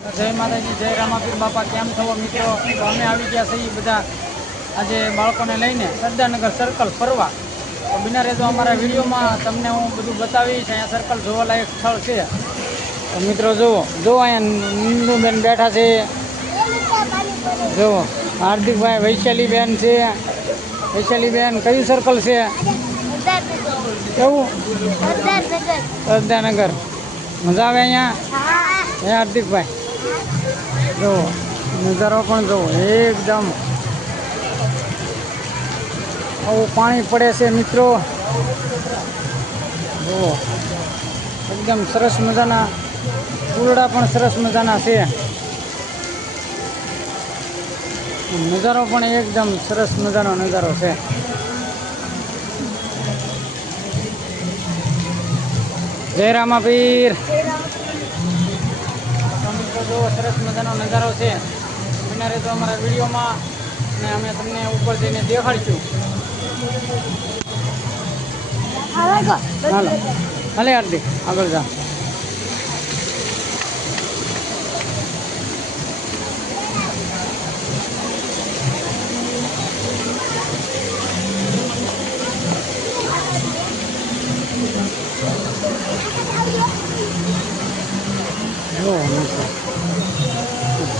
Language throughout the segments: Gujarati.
જય માતાજી, જય રામાપીર બાપા. કેમ છો મિત્રો? તો અમે આવી ગયા છીએ બધા આજે બાળકોને લઈને સરદારનગર સર્કલ ફરવા. તો બિના રહેતો અમારા વિડીયોમાં તમને હું બધું બતાવીશ. અહીંયા સર્કલ જોવાલાયક સ્થળ છે. તો મિત્રો જુઓ અહીંયા નિંદુબેન બેઠા છે. જુઓ હાર્દિકભાઈ, વૈશાલીબેન છે. વૈશાલીબેન, કયું સર્કલ છે? કેવું? સરદારનગર. મજા આવે અહીંયા? હે હાર્દિકભાઈ? જુઓ નજારો પણ જુઓ, એકદમ આવું પાણી પડે છે મિત્રો. જુઓ એકદમ સરસ મજાના ફૂલડા પણ સરસ મજાના છે. નજારો પણ એકદમ સરસ મજાનો નજારો છે. જય રામાપીર. જો સરસ મજાનો નજારો છે. બિના રહેતો અમારા વિડીયોમાં ને અમે તમને ઉપર જઈને દેખાડીશું. હાલો હાલે હાર્દિક, આગળ જા.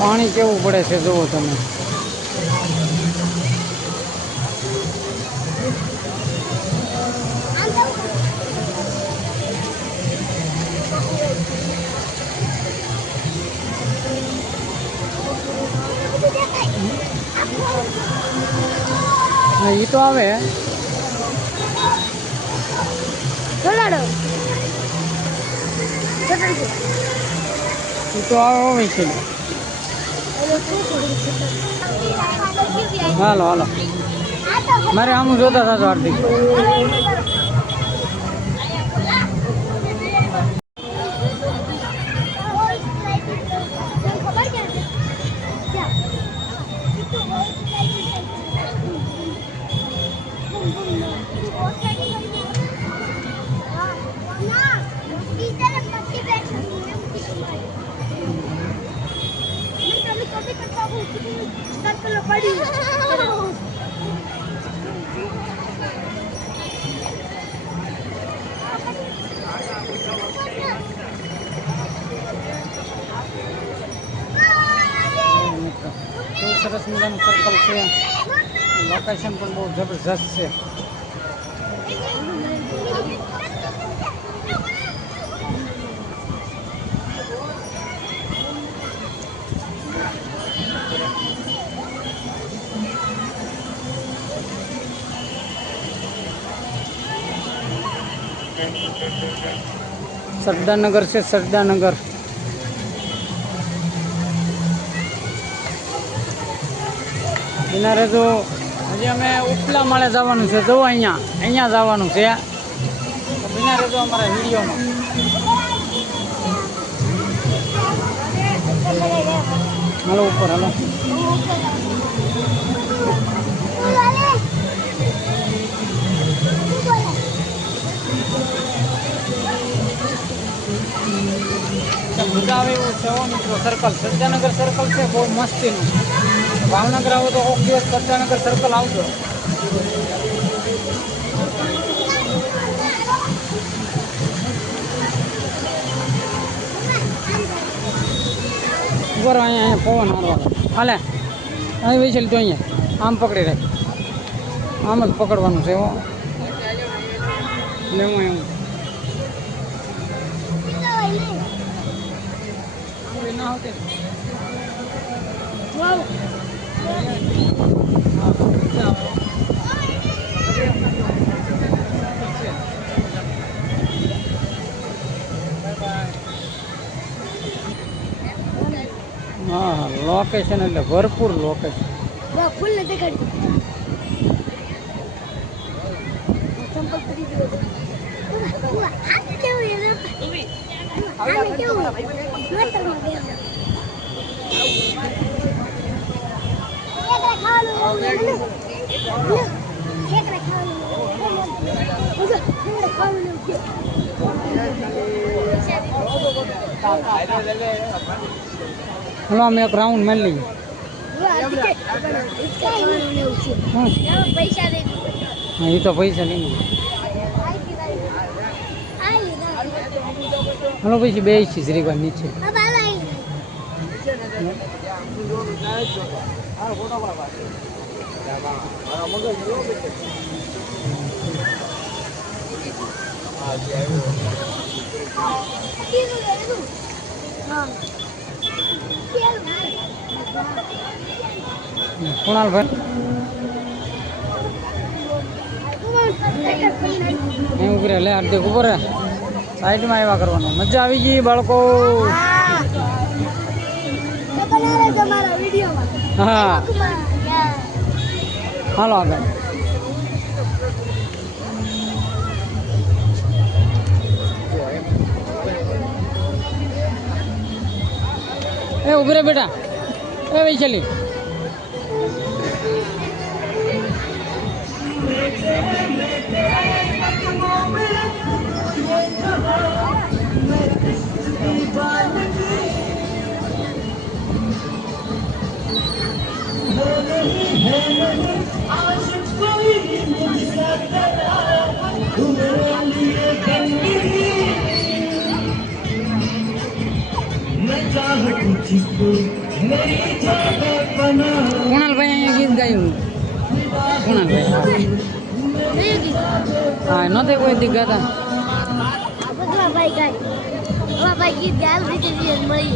પાણી કેવું પડે છે જુઓ તમે. એ તો આવે એ તો આવે છે. હાલો હાલો, મારે આમ જોતા થતો હાર્દિક. સરસ મજાનું સર્કલ છે. લોકેશન પણ બહુ જબરજસ્ત છે. સરદારનગર છે, સરદારનગર. બિના તો હજી અમે ઉપલા માળે જવાનું છે. જુઓ અહીંયા જવાનું છે. બિના રહેજો અમારા વિડીયોમાં. હાલો ઉપર, હાલો. મજા આવે એવું છે મિત્રો. સર્કલ સરદારનગર સર્કલ છે, બહુ મસ્તીનું. ભાવનગર આવો તો કોઈક દિવસ સરદારનગર સર્કલ આવજો. ઉપર અહીંયા પવન હારવા હાલે. અહીં વૈસેલ તો અહીંયા આમ પકડી રાખ. આમ જ પકડવાનું છે. લેવું એવું ના હોતે. હા, લોકેશન એટલે ભરપૂર લોકેશન. ફૂલ નથી કાઢી. હલો અમે એક રાઉન્ડ મારી લઈએ. હા એ તો પૈસા લઈને હલો પછી બે છે શ્રીવાર નીચે કુણાલભાઈ ઉભી લે અડધી ઉપર સાઈડમાં એવા કરવાનું. મજા આવી ગઈ બાળકો. હા હાલો આગળ. એ ઉભી રે બેટા. એ વૈશાલી કુણાલભાઈ અહીંયા ગીત ગાયું. કુણાલભાઈ હા નહોતે કોઈ દી ગાતા. ગીત ગાલ રીતે મળી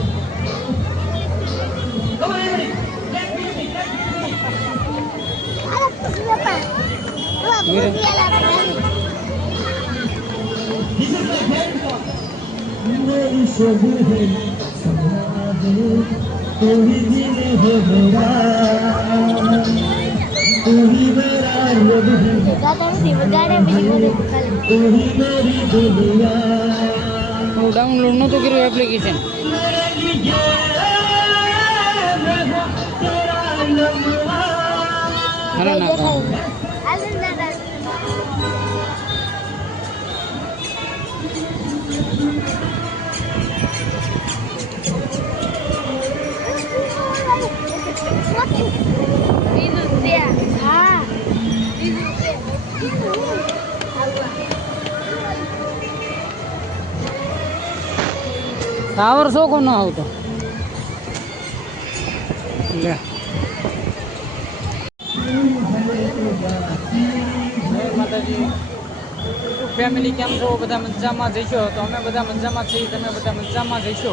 ડાઉનલોડ નહોતું કર્યું એપ્લિકેશન. હાલો ના ટાવર શોખો ન આવતો. માતાજી ફેમિલી કેમ છો? બધા મજામાં જઈશો તો અમે બધા મજામાં છીએ. તમે બધા મજામાં જઈશો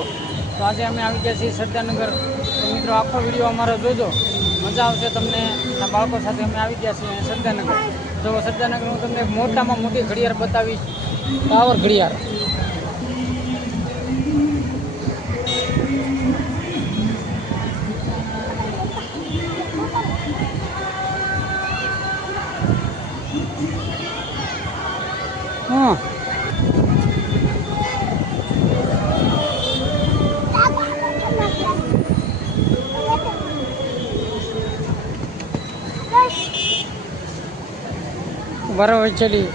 તો આજે અમે આવી ગયા છીએ સરદારનગર. તો મિત્રો આખો વિડીયો અમારો જોજો, મજા આવશે તમને. બાળકો સાથે અમે આવી ગયા છીએ સરદારનગર. જો સરદારનગર હું તમને મોટામાં મોટી ઘડિયાળ બતાવીશ, ટાવર ઘડિયાળ. હા બરાબર ચલી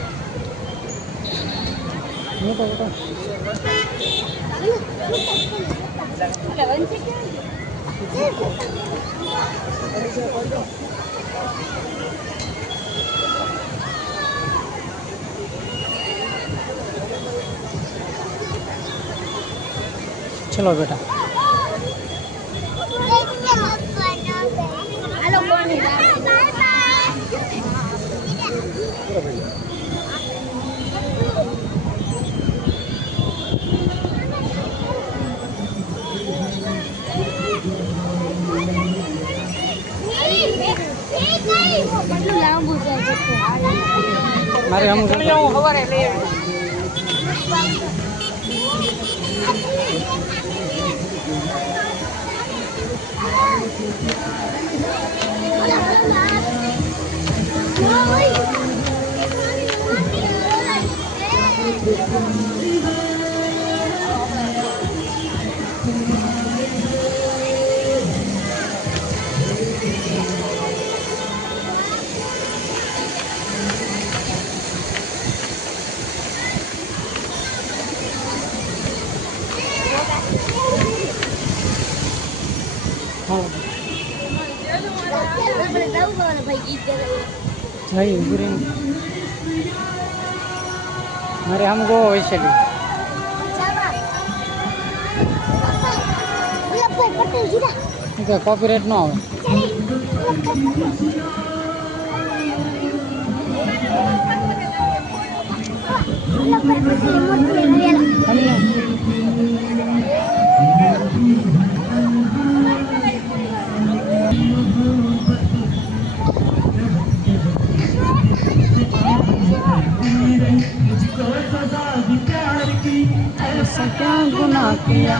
ચલો બેટા. મારે હમ સવારે લઈ હા આપણે જવું પડે ભાઈ ગીત ગાવા જઈ ઉભી મારે આમ ગો હોય છે કે કોપીરાઇટ ન આવે ऐसा क्या गुनाह किया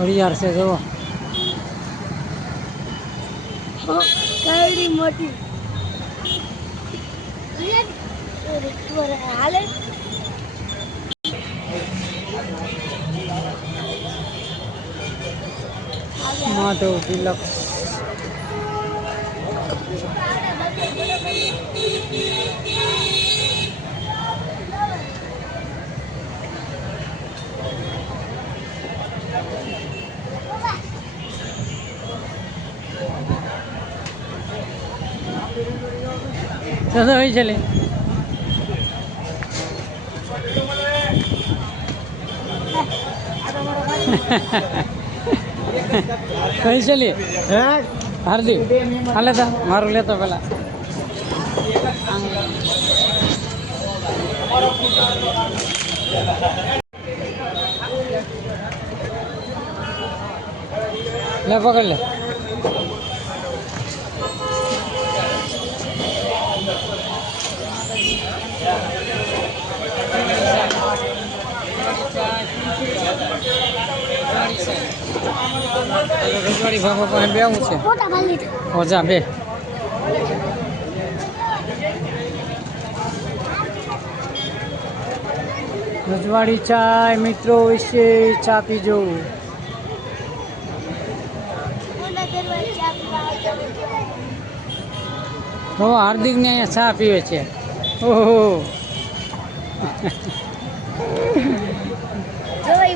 ઘડિયાળ છે જુઓ કેવડી મોટી હાલે માધવ તિલક દાદા હોય છે લે કઈ છે લે હાર્દિક હાલે તા મારું લેતો પેલા લે પકડ લે રજવાડી બાપા પાસે બેવું છે મોટા બાલી ઓજા બે રજવાડી ચાય મિત્રો વિશે ચા પીજો તો હાર્દિક ને અહીંયા ચા પીવે છે ઓહો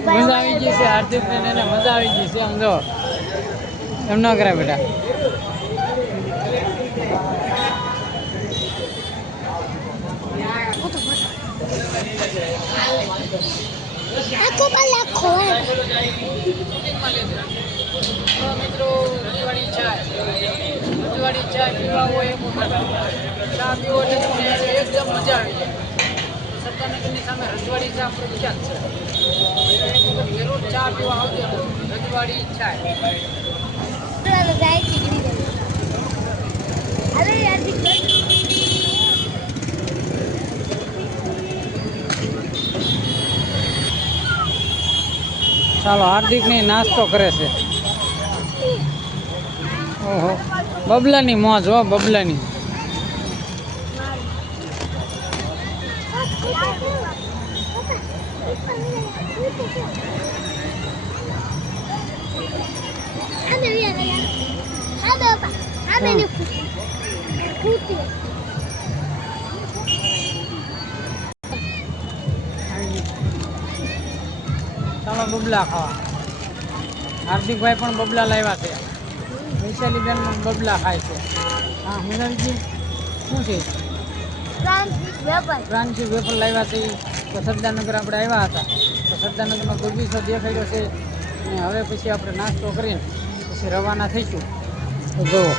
મજા આવી ગઈ છે હાર્દિક ને એને મજા આવી ગઈ છે આમ જો એમ ન કરાય બેટા આખો લાખો મિત્રો રજવાડી ચા પીવા હોય એ ચા પીવો એટલે એકદમ મજા આવી જાય સરદારનગરની સામે રજવાડી ચા પ્રખ્યાત છે એક વખત જરૂર ચા પીવા આવજો રજવાડી ચા જાય ઠીકરી અરે યાર ચાલો હાર્દિક ની નાસ્તો કરે છે ઓહો બબલાની મોજ હો બબલાની ચાલો બબલા ખાવા. હાર્દિકભાઈ પણ બબલા લાવ્યા છે. વૈશાલીબેન પણ બબલા ખાય છે. હા મુનાલજી શું છે? ક્રાંતિ વેફર લાવ્યા છે. તો સરદારનગર આપણે આવ્યા હતા. તો સરદારનગરનો બગીચો દેખાડ્યો છે. અને હવે પછી આપણે નાસ્તો કરીને પછી રવાના થઈશું. તો જુઓ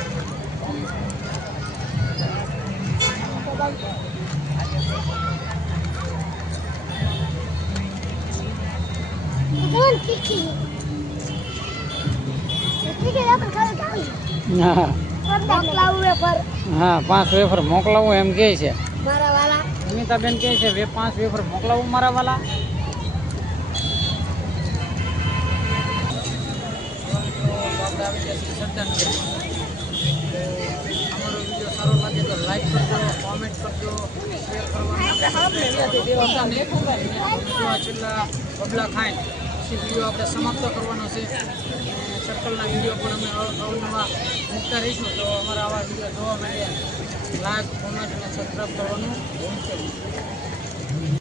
હા 5 વેફર મોકલાવું એમ કહે છે. અમિતાબેન કહે છે 5 વેફર મોકલાવું મારા વાલા. અમારો વિડીયો સારો લાગે તો લાઈક કરજો, કોમેન્ટ કરજો, શેર કરવાનું છેલ્લા બબલા ખાઈને પછી વિડીયો આપણે સમાપ્ત કરવાનો છે. સર્કલના વિડીયો પણ અમે અવનવા મૂકતા રહીશું. તો અમારા આવા વિડીયો જોવા માટે લાઈક, કોમેન્ટ અને સબસ્ક્રાઈબ કરવાનું ભૂલશો નહીં.